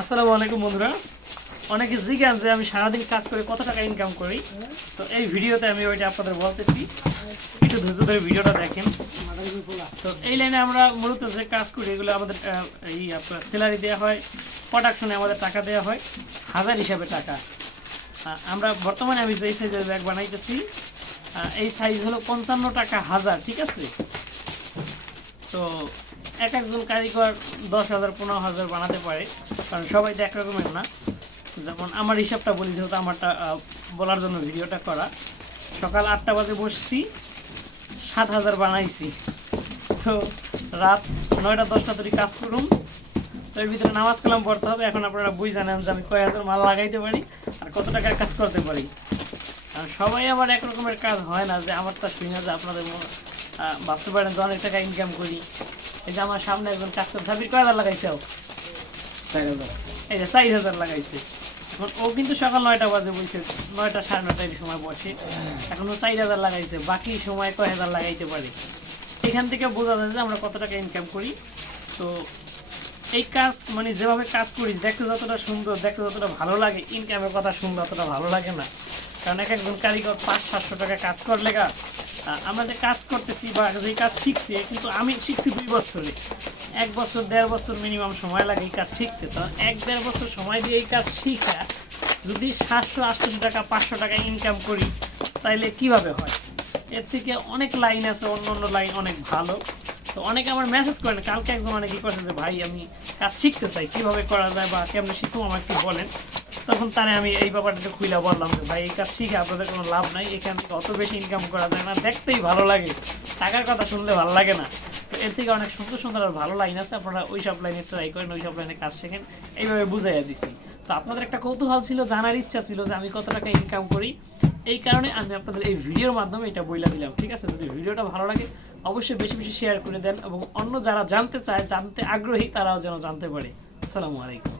আসসালামু আলাইকুম বন্ধুরা, অনেকে জিজ্ঞাসা যে আমি সারাদিন কাজ করে কত টাকা ইনকাম করি। তো এই ভিডিওতে আমি ওইটা আপনাদের বলতেছি, একটু ধৈর্য ধরে ভিডিওটা দেখেন। তো এই লাইনে আমরা মূলত যে কাজ করি এগুলো আমাদের এই আপনার স্যালারি দেওয়া হয়, প্রোডাকশনে আমাদের টাকা দেওয়া হয় হাজার হিসাবে টাকা। আমরা বর্তমানে আমি যেই সাইজের ব্যাগ বানাইতেছি এই সাইজ হলো 55 টাকা হাজার, ঠিক আছে। তো এক একজন কারিগর 10,000 15,000 বানাতে পারে, কারণ সবাই তো একরকমের না। যেমন আমার হিসাবটা বলি, যেহেতু আমারটা বলার জন্য ভিডিওটা করা। সকাল 8টা বাজে বসছি, 7,000 বানাইছি। তো রাত 9টা 10টা ধরে কাজ করুন। তো এর ভিতরে নামাজ কালাম পড়তে হবে। এখন আপনারা বুঝে জানেন যে আমি কয় হাজার মাল লাগাইতে পারি আর কত টাকার কাজ করতে পারি। আর সবাই আবার একরকমের কাজ হয় না, যে আমারটা শুনে যে আপনাদের ভাবতে পারেন যে অনেক টাকা ইনকাম করি। এই যে আমার সামনে একজন কাজ করে, সাবির কয় হাজার লাগাইছে? এই যে 4,000 লাগাইছে। এখন ও কিন্তু সকাল 9টা বাজে বসে, 9টা 9:30 এই সময় বসে, এখন ও 4,000 লাগাইছে। বাকি সময় কয় হাজার লাগাইতে পারে। এখান থেকে বোঝা যায় যে আমরা কত টাকা ইনকাম করি। তো এই কাজ মানে যেভাবে কাজ করি, দেখতে যতটা সুন্দর, দেখতে যতটা ভালো লাগে, ইনকামের কথা শুনলে অতটা ভালো লাগে না। কারণ এক একজন কারিগর 500-700 টাকা কাজ করলে আমরা যে কাজ করতেছি বা যে কাজ শিখছি, কিন্তু আমি শিখছি 2 বছরে। 1 বছর 1.5 বছর মিনিমাম সময় লাগে এই কাজ শিখতে। তো 1-1.5 বছর সময় দিয়ে এই কাজ শিখা যদি 700-800 টাকা 500 টাকা ইনকাম করি, তাইলে কিভাবে হয়? এর থেকে অনেক লাইন আছে, অন্য অন্য লাইন অনেক ভালো। তো অনেকে আমার মেসেজ করেন, কালকে একজন অনেকেই করছে যে ভাই আমি কাজ শিখতে চাই, কীভাবে করা যায় বা কেমন শিখবো আমার একটু বলেন। তখন তারে আমি এই ব্যাপারটা খুলে বললাম যে ভাই এই কাজ শিখে আপনাদের কোনো লাভ নাই, এখান থেকে অত বেশি ইনকাম করা যায় না, দেখতেই ভালো লাগে, টাকার কথা শুনলে ভালো লাগে না। তো এর থেকে অনেক সুন্দর সুন্দর আর ভালো লাইন আছে, আপনারা ওই সব লাইনে ট্রাই করেন, ওই সব লাইনে কাজ শেখেন। এইভাবে বুঝাইয়া দিচ্ছি। তো আপনাদের একটা কৌতূহল ছিল, জানার ইচ্ছা ছিল যে আমি কত টাকা ইনকাম করি, এই কারণে আমি আপনাদের এই ভিডিওর মাধ্যমে এটা বইলা দিলাম, ঠিক আছে। যদি ভিডিওটা ভালো লাগে অবশ্যই বেশি বেশি শেয়ার করে দেন, এবং অন্য যারা জানতে চায়, জানতে আগ্রহী, তারাও যেন জানতে পারে। আসসালামু আলাইকুম।